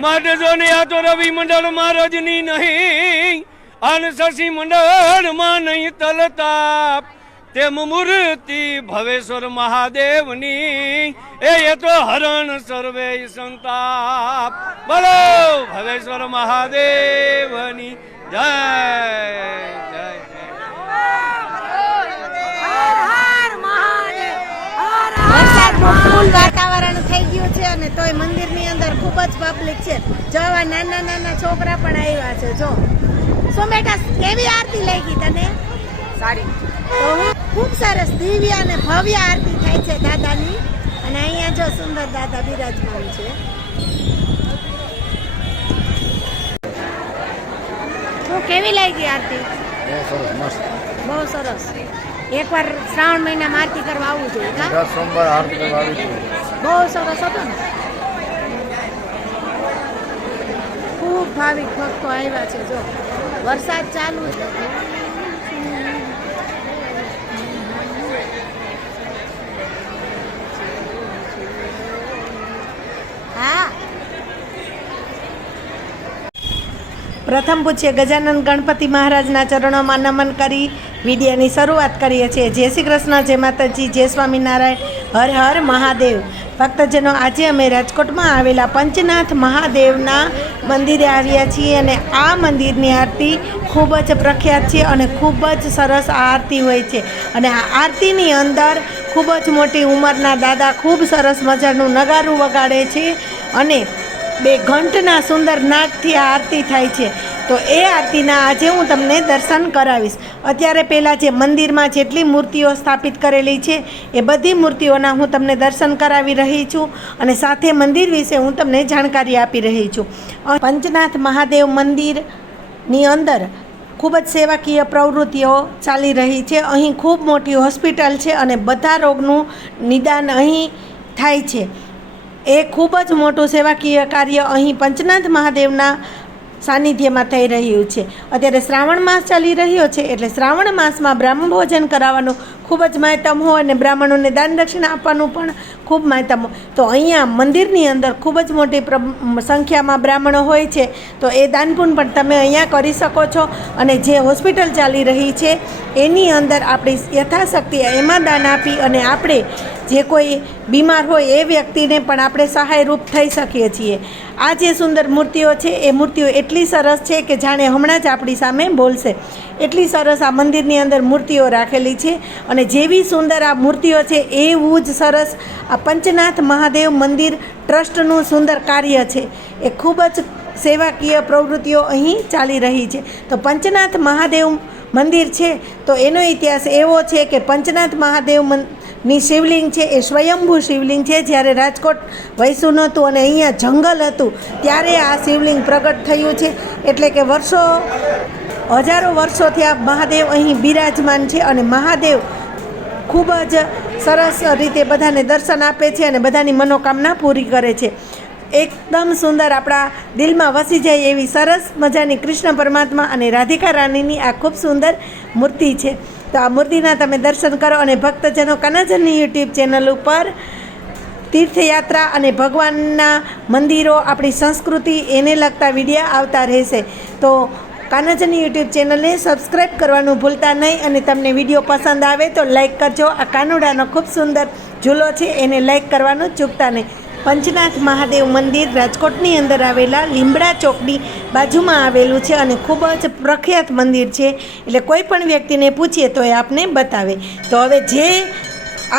માટે જો ને આ તો રવિ મંડળ માં રજની નહીં અને શશી મંડળ માં નહીં તલતાપ તેમ મૂર્તિ ભવેશ્વર મહાદેવની એ તો હરણ સર્વે સંતાપ બોલો ભવેશ્વર મહાદેવની જય જય ફૂલ વાતાવરણ થઈ ગયું છે અને તોય મંદિરની અંદર ખૂબ જ પબ્લિક છે. જો આવા નાના નાના છોકરા પણ આવ્યા છે. જો શું બેટા કેવી આરતી લઈ ગઈ તને? સારી. તો ખૂબ સરસ દિવ્ય અને ભવ્ય આરતી થાય છે દાદાની. અને અહીંયા જો સુંદર દાદા બિરાજમાન છે. તો કેવી લઈ ગઈ આરતી? બહુ સરસ. એકવાર શ્રાવણ મહિનામાં આરતી કરવા આવવું જોઈએ. સોમવાર આરતી કરવા આવી છું. બહુ સરસ હતો ને. ખૂબ ભાવિક ભક્તો આવ્યા છે. જો વરસાદ ચાલુ છે. હા, પ્રથમ પૂછીએ ગજાનન ગણપતિ મહારાજના ચરણોમાં નમન કરી વિડીયોની શરૂઆત કરીએ છીએ. જય શ્રી કૃષ્ણ, જય માતાજી, જય સ્વામિનારાયણ, હર હર મહાદેવ. ભક્તજનો, આજે અમે રાજકોટમાં આવેલા પંચનાથ મહાદેવના મંદિરે આવ્યા છીએ અને આ મંદિરની આરતી ખૂબ જ પ્રખ્યાત છે અને ખૂબ જ સરસ આ આરતી હોય છે. અને આ આરતીની અંદર ખૂબ જ મોટી ઉંમરના દાદા ખૂબ સરસ મજાનું નગારું વગાડે છે અને બે ઘંટના સુંદર નાદથી આ આરતી થાય છે. તો એ આરતીના આજે હું તમને દર્શન કરાવીશ. અત્યારે પહેલાં જે મંદિરમાં જેટલી મૂર્તિઓ સ્થાપિત કરેલી છે એ બધી મૂર્તિઓના હું તમને દર્શન કરાવી રહી છું અને સાથે મંદિર વિશે હું તમને જાણકારી આપી રહી છું. પંચનાથ મહાદેવ મંદિરની અંદર ખૂબ જ સેવાકીય પ્રવૃત્તિઓ ચાલી રહી છે. અહીં ખૂબ મોટી હોસ્પિટલ છે અને બધા રોગનું નિદાન અહીં થાય છે. એ ખૂબ જ મોટું સેવાકીય કાર્ય અહીં પંચનાથ મહાદેવના સાનિધ્યમાં થઈ રહ્યું છે. અત્યારે શ્રાવણ માસ ચાલી રહ્યો છે એટલે શ્રાવણ માસમાં બ્રાહ્મણ ભોજન કરાવવાનું ખૂબ જ મહત્તમ હોય અને બ્રાહ્મણોને દાન દક્ષિણા આપવાનું પણ ખૂબ મહત્તમ હોય. તો અહીંયા મંદિરની અંદર ખૂબ જ મોટી સંખ્યામાં બ્રાહ્મણો હોય છે. તો એ દાનપુણ્ય પણ તમે અહીંયા કરી શકો છો. અને જે હોસ્પિટલ ચાલી રહી છે એની અંદર આપણી યથાશક્તિ એમાં દાન આપી અને આપણે જે કોઈ બીમાર હોય એ વ્યક્તિને પણ આપણે સહાયરૂપ થઈ શકીએ છીએ. આ જે સુંદર મૂર્તિઓ છે એ મૂર્તિઓ એટલી સરસ છે કે જાણે હમણાં જ આપણી સામે બોલશે. એટલી સરસ આ મંદિરની અંદર મૂર્તિઓ રાખેલી છે અને જેવી સુંદર આ મૂર્તિઓ છે એવું જ સરસ આ પંચનાથ મહાદેવ મંદિર ટ્રસ્ટનું સુંદર કાર્ય છે. એ ખૂબ જ સેવાકીય પ્રવૃત્તિઓ અહીં ચાલી રહી છે. તો પંચનાથ મહાદેવ મંદિર છે તો એનો ઇતિહાસ એવો છે કે પંચનાથ મહાદેવ ની શિવલિંગ છે એ સ્વયંભૂ શિવલિંગ છે. જ્યારે રાજકોટ વૈસું નહોતું અને અહીંયા જંગલ હતું ત્યારે આ શિવલિંગ પ્રગટ થયું છે. એટલે કે હજારો વર્ષોથી આ મહાદેવ અહીં બિરાજમાન છે અને મહાદેવ ખૂબ જ સરસ રીતે બધાને દર્શન આપે છે અને બધાની મનોકામના પૂરી કરે છે. એકદમ સુંદર આપણા દિલમાં વસી જાય એવી સરસ મજાની કૃષ્ણ પરમાત્મા અને રાધિકા રાણીની આ ખૂબ સુંદર મૂર્તિ છે. તો આ મૂર્તિના તમે દર્શન કરો અને ભક્તજનો કાનાજનની યુટ્યુબ ચેનલ ઉપર તીર્થયાત્રા અને ભગવાનના મંદિરો, આપણી સંસ્કૃતિ એને લગતા વિડીયો આવતા રહેશે. તો કાનાજનની યુટ્યુબ ચેનલને સબસ્ક્રાઈબ કરવાનું ભૂલતા નહીં અને તમને વિડીયો પસંદ આવે તો લાઈક કરજો. આ કાનુડાનો ખૂબ સુંદર ઝૂલો છે એને લાઈક કરવાનું ચૂકતા નહીં. પંચનાથ મહાદેવ મંદિર રાજકોટની અંદર આવેલા લીમડા ચોકની બાજુમાં આવેલું છે અને ખૂબ જ પ્રખ્યાત મંદિર છે. એટલે કોઈ પણ વ્યક્તિને પૂછીએ તો એ આપને બતાવે. તો હવે જે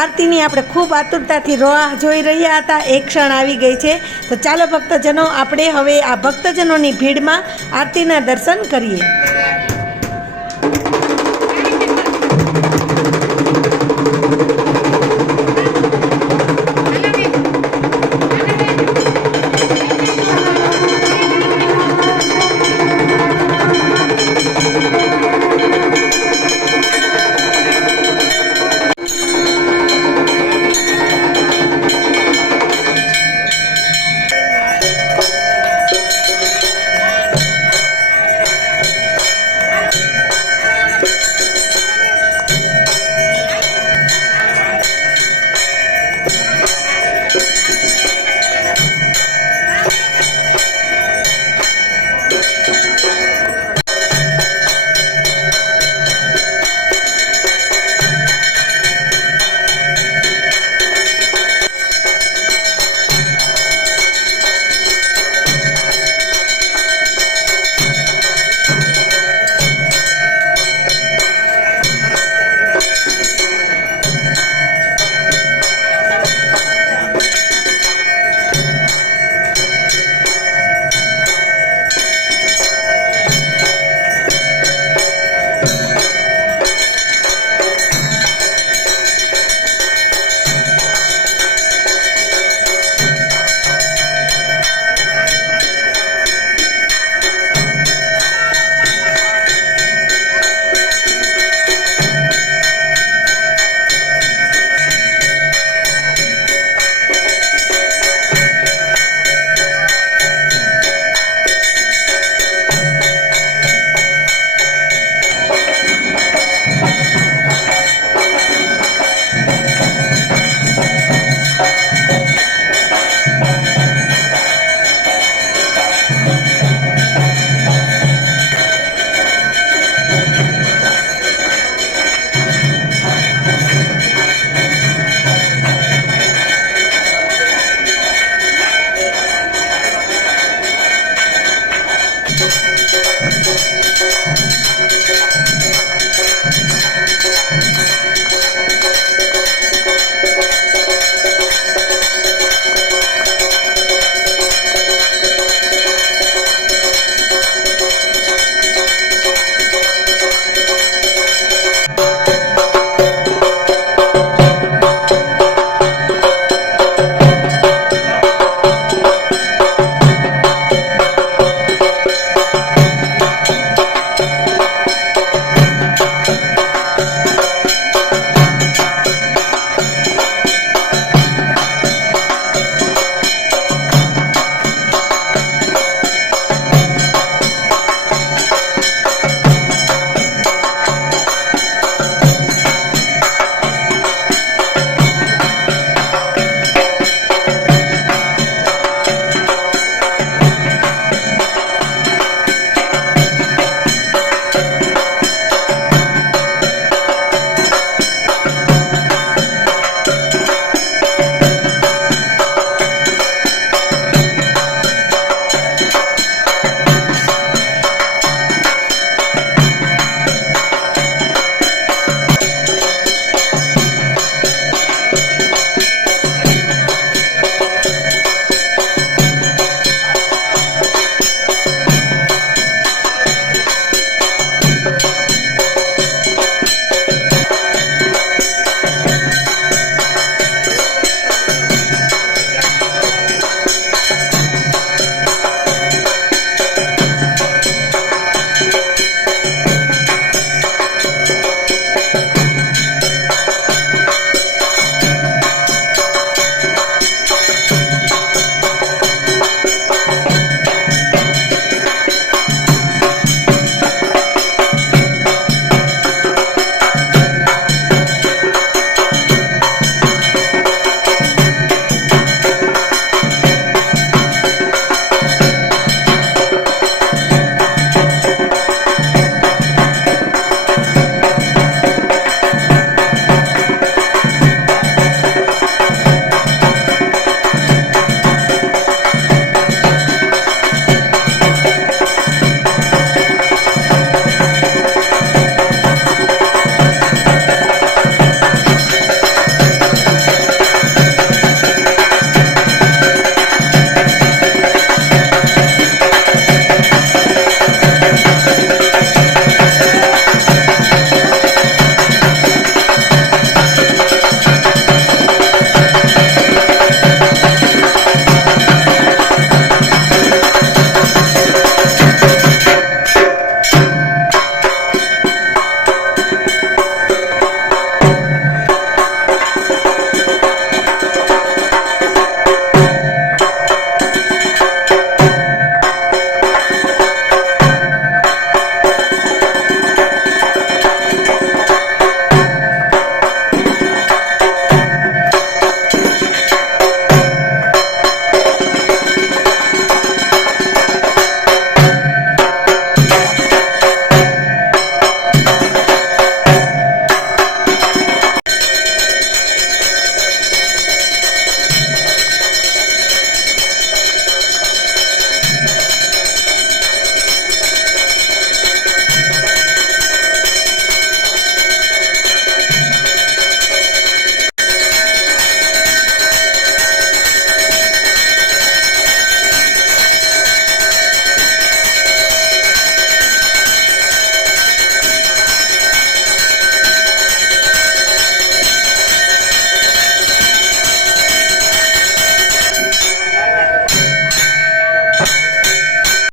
આરતીની આપણે ખૂબ આતુરતાથી રાહ જોઈ રહ્યા હતા એ ક્ષણ આવી ગઈ છે. તો ચાલો ભક્તજનો, આપણે હવે આ ભક્તજનોની ભીડમાં આરતીના દર્શન કરીએ.